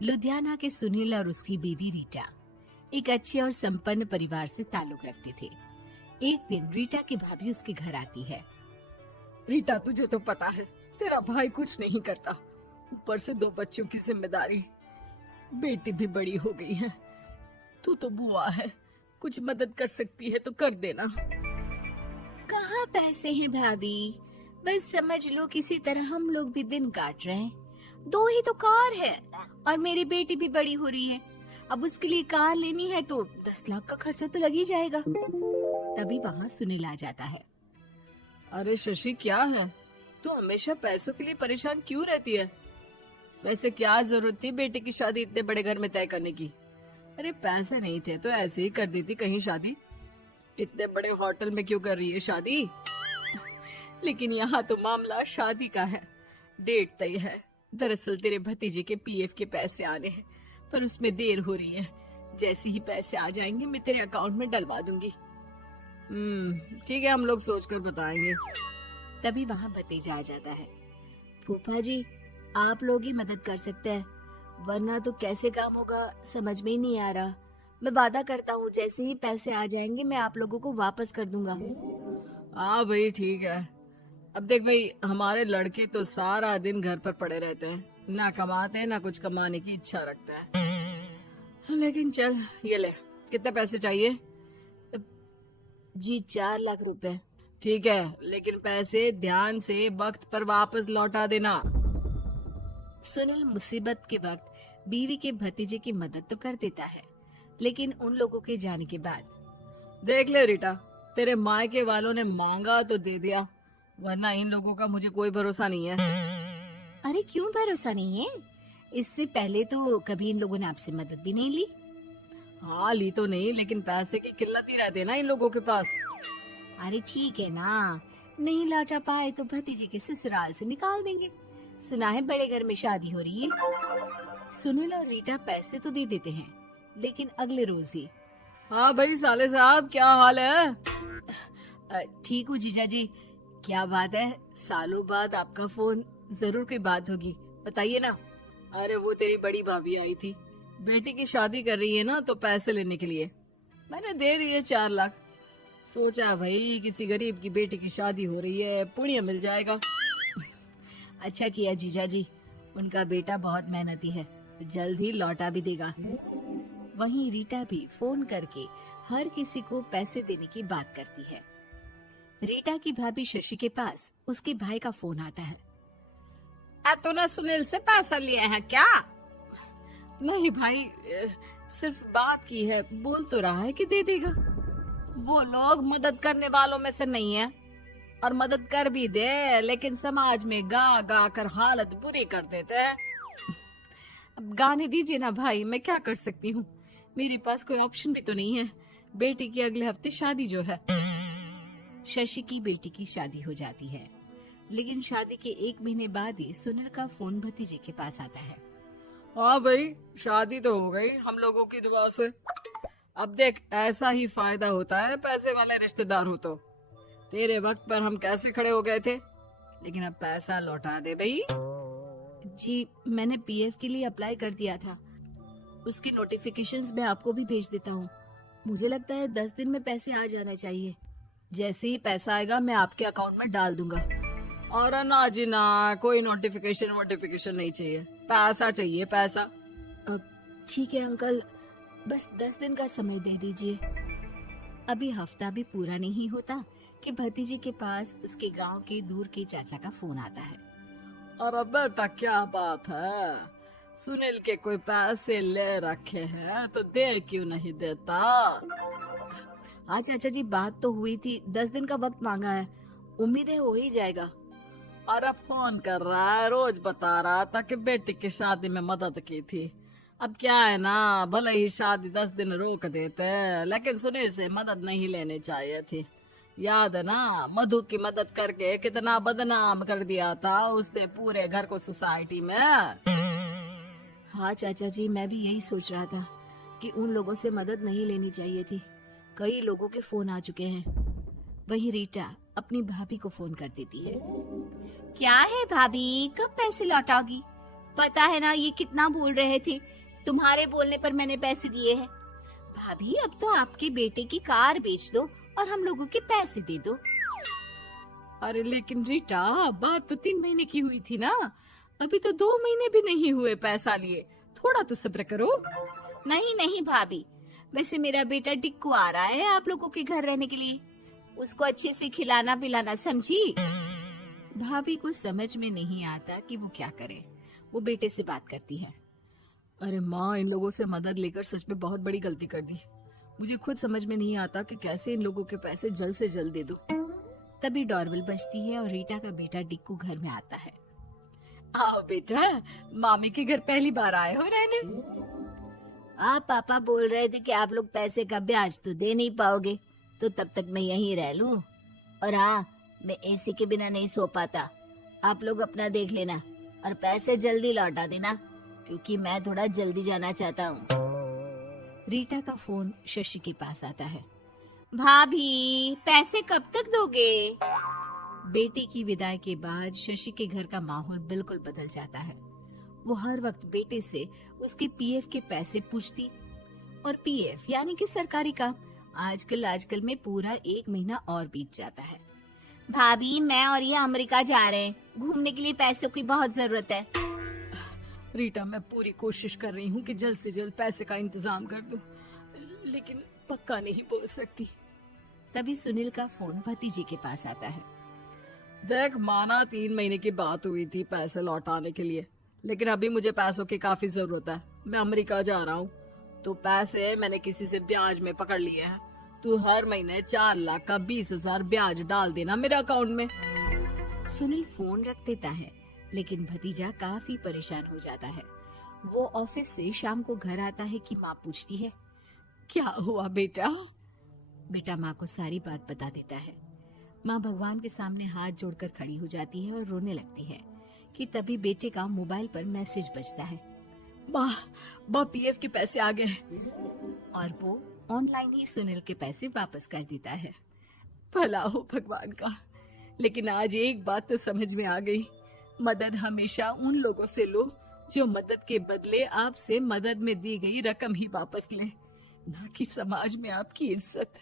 लुधियाना के सुनील और उसकी बीवी रीटा एक अच्छे और संपन्न परिवार से ताल्लुक रखते थे। एक दिन रीटा की भाभी उसके घर आती है। रीटा, तुझे तो पता है तेरा भाई कुछ नहीं करता, ऊपर से 2 बच्चों की जिम्मेदारी, बेटी भी बड़ी हो गई है। तू तो बुआ है, कुछ मदद कर सकती है तो कर देना। कहाँ पैसे हैं भाभी, बस समझ लो किसी तरह हम लोग भी दिन काट रहे हैं। 2 ही तो कार है और मेरी बेटी भी बड़ी हो रही है। अब उसके लिए कार लेनी है तो 10 लाख का खर्चा तो लग ही जाएगा। तभी वहाँ सुनील आ जाता है। अरे शशि, क्या है, तू हमेशा पैसों के लिए परेशान क्यों रहती है? वैसे क्या जरूरत थी बेटी की शादी इतने बड़े घर में तय करने की? अरे पैसे नहीं थे तो ऐसे ही कर दी थी कहीं शादी। इतने बड़े होटल में क्यों कर रही है शादी? लेकिन यहाँ तो मामला शादी का है, डेट तय है। दरअसल तेरे भतीजे के पीएफ के पैसे आने हैं, पर उसमें देर हो रही है। जैसे ही पैसे आ जाएंगे मैं तेरे अकाउंट में डलवा दूंगी। ठीक है, हम लोग सोचकर बताएंगे। तभी वहाँ भतीजा आ जाता है। फूफा जी, आप लोग ही मदद कर सकते हैं, वरना तो कैसे काम होगा समझ में ही नहीं आ रहा। मैं वादा करता हूँ जैसे ही पैसे आ जाएंगे मैं आप लोगों को वापस कर दूंगा। हाँ भाई, ठीक है। अब देख भाई, हमारे लड़के तो सारा दिन घर पर पड़े रहते हैं, ना कमाते हैं ना कुछ कमाने की इच्छा रखते हैं। लेकिन चल, ये ले, कितने पैसे चाहिए? जी 4 लाख रुपए। ठीक है, लेकिन पैसे ध्यान से वक्त पर वापस लौटा देना। सुनील मुसीबत के वक्त बीवी के भतीजे की मदद तो कर देता है, लेकिन उन लोगों के जाने के बाद देख ले रीटा, तेरे मायके वालों ने मांगा तो दे दिया, वरना इन लोगों का मुझे कोई भरोसा नहीं है। अरे क्यों भरोसा नहीं है? इससे पहले तो कभी इन लोगों ने आपसे मदद भी नहीं ली। हाँ, ली तो नहीं, लेकिन पैसे की किल्लत ही रहती है ना इन लोगों के पास। अरे ठीक है ना, नहीं लौटा पाए तो भतीजे के ससुराल से निकाल देंगे। सुना है बड़े घर में शादी हो रही है। सुनील और रीटा पैसे तो दे देते हैं, लेकिन अगले रोज ही। हाँ भाई साले साहब, क्या हाल है? ठीक हूँ जीजा जी। क्या बात है, सालों बाद आपका फोन, जरूर कोई बात होगी, बताइए ना। अरे वो तेरी बड़ी भाभी आई थी, बेटी की शादी कर रही है ना, तो पैसे लेने के लिए मैंने दे दिए 4 लाख। सोचा भाई किसी गरीब की बेटी की शादी हो रही है, पुण्य मिल जाएगा। अच्छा किया जीजा जी, उनका बेटा बहुत मेहनती है, जल्द ही लौटा भी देगा। वहीं रीटा भी फोन करके हर किसी को पैसे देने की बात करती है। रीटा की भाभी शशि के पास उसके भाई का फोन आता है। तूने सुनील से पैसा लिया है क्या? नहीं भाई, सिर्फ बात की है, बोल तो रहा है कि दे देगा। वो लोग मदद करने वालों में से नहीं है, और मदद कर भी दे लेकिन समाज में गा गा कर हालत बुरी कर देते हैं। अब गाने दीजिए ना भाई, मैं क्या कर सकती हूँ, मेरे पास कोई ऑप्शन भी तो नहीं है। बेटी की अगले हफ्ते शादी जो है। शशि की बेटी की शादी हो जाती है, लेकिन शादी के 1 महीने बाद ही सुनील का फोन भतीजे के पास आता है। हाँ भाई, शादी तो हो गई हम लोगों की दुआ से। अब देख, ऐसा ही फायदा होता है पैसे वाले रिश्तेदार हो तो। तेरे वक्त पर हम कैसे खड़े हो गए थे, लेकिन अब पैसा लौटा दे भाई। जी, मैंने पीएफ के लिए अप्लाई कर दिया था, उसकी नोटिफिकेशंस मैं आपको भी भेज देता हूँ। मुझे लगता है 10 दिन में पैसे आ जाना चाहिए। जैसे ही पैसा आएगा मैं आपके अकाउंट में डाल दूंगा। और ना जी ना, कोई नोटिफिकेशन नहीं चाहिए, पैसा चाहिए, पैसा। ठीक है अंकल, बस 10 दिन का समय दे दीजिए। अभी हफ्ता भी पूरा नहीं होता कि भतीजे के पास उसके गांव के दूर के चाचा का फोन आता है। अरे बेटा, क्या बात है, सुनील के कोई पैसे ले रखे हैं तो दे क्यों नहीं देता? हाँ चाचा जी, बात तो हुई थी, 10 दिन का वक्त मांगा है, उम्मीद है हो ही जाएगा। अरे फोन कर रहा है, रोज बता रहा था कि बेटी की शादी में मदद की थी। अब क्या है ना, भले ही शादी 10 दिन रोक देते, लेकिन सुनील से मदद नहीं लेनी चाहिए थी। याद है ना, मधु की मदद करके कितना बदनाम कर दिया था उसने पूरे घर को सोसाइटी में। हाँ चाचा जी, मैं भी यही सोच रहा था कि उन लोगों से मदद नहीं लेनी चाहिए थी। कई लोगों के फोन आ चुके हैं। वही रीटा अपनी भाभी को फोन कर देती है। क्या है भाभी, कब पैसे लौटाओगी? पता है ना ये कितना बोल रहे थे, तुम्हारे बोलने पर मैंने पैसे दिए हैं। भाभी अब तो आपके बेटे की कार बेच दो और हम लोगों के पैसे दे दो। अरे लेकिन रीटा, बात तो 3 महीने की हुई थी ना, अभी तो 2 महीने भी नहीं हुए पैसा लिए, थोड़ा तो सब्र करो। नहीं नहीं भाभी, वैसे मेरा बेटा टिक्कू आ रहा है आप लोगों के घर रहने के लिए, उसको अच्छे से खिलाना पिलाना, समझी? भाभी को समझ में नहीं आता कि वो क्या करे। वो बेटे से बात करती है। अरे माँ, इन लोगों से मदद लेकर सच में बहुत बड़ी गलती कर दी। मुझे खुद समझ में नहीं आता कि कैसे इन लोगों के पैसे जल्द से जल्द दे दूं। तभी डोरबेल बजती है और रीटा का बेटा टिक्कू घर में आता है। आओ बेटा, मामी के घर पहली बार आए हो रहने। आप पापा बोल रहे थे कि आप लोग पैसे का ब्याज तो दे नहीं पाओगे, तो तब तक मैं यहीं रह लूं। और हाँ, मैं एसी के बिना नहीं सो पाता। आप लोग अपना देख लेना और पैसे जल्दी लौटा देना, क्योंकि मैं थोड़ा जल्दी जाना चाहता हूँ। रीटा का फोन शशि के पास आता है। भाभी, पैसे कब तक दोगे? बेटी की विदाई के बाद शशि के घर का माहौल बिल्कुल बदल जाता है। वो हर वक्त बेटे से उसके पीएफ के पैसे पूछती, और पीएफ यानी कि सरकारी काम। आजकल में पूरा 1 महीना और बीत जाता है। भाभी, मैं और ये अमेरिका जा रहे हैं, घूमने के लिए पैसों की बहुत जरूरत है। रीटा, मैं पूरी कोशिश कर रही हूँ कि जल्द से जल्द पैसे का इंतजाम कर दूं, लेकिन पक्का नहीं बोल सकती। तभी सुनील का फोन भतीजे के पास आता है। देख माना 3 महीने की बात हुई थी पैसे लौटाने के लिए, लेकिन अभी मुझे पैसों की काफी जरूरत है। मैं अमेरिका जा रहा हूँ, तो पैसे मैंने किसी से ब्याज में पकड़ लिए हैं। तू हर महीने 4 लाख का 20,000 ब्याज डाल देना मेरे अकाउंट में। सुनील फोन रख देता है, लेकिन भतीजा काफी परेशान हो जाता है। वो ऑफिस से शाम को घर आता है कि माँ पूछती है, क्या हुआ बेटा? बेटा माँ को सारी बात बता देता है। माँ भगवान के सामने हाथ जोड़कर खड़ी हो जाती है और रोने लगती है कि तभी बेटे का मोबाइल पर मैसेज बजता है। माँ, पीएफ के पैसे आ गए। और वो ऑनलाइन ही सुनील के पैसे वापस कर देता है। भला हो भगवान का। लेकिन आज एक बात तो समझ में आ गई, मदद हमेशा उन लोगों से लो जो मदद के बदले आपसे मदद में दी गई रकम ही वापस लें, ना कि समाज में आपकी इज्जत।